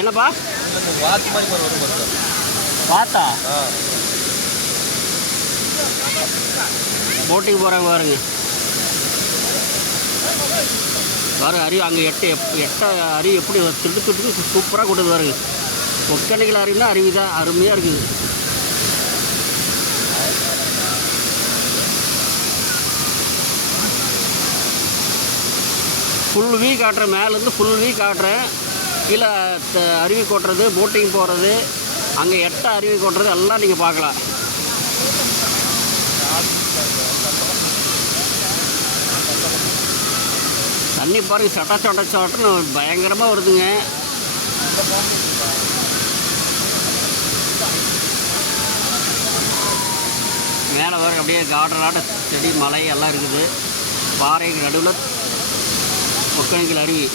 என்னப்பா வாத்து மாதிரி வரும் பார்த்தா போட்டிங் போகிறாங்க பாருங்க. பாருங்க அருவி அங்கே எட்ட அருவி எப்படி திட்டு சூப்பராக கொண்டு பாருங்க. ஒக்கணிகள் அருவினா அருவி தான் அருமையாக இருக்குது. ஃபுல் வியூ காட்டுறேன், மேலேருந்து ஃபுல் வியூ காட்டுறேன். கீழே அருவி கொட்டுறது, போட்டிங் போகிறது, அங்கே அருவி கொட்டுறது எல்லாம் நீங்கள் பார்க்கலாம். தண்ணி பாருங்க சட்டான்னு பயங்கரமாக வருதுங்க. மேலே வர அப்படியே கார்டனாட்ட செடி மலை எல்லாம் இருக்குது. பாறைக்கு நடுவில் ஒக்கணிகள் அருவி.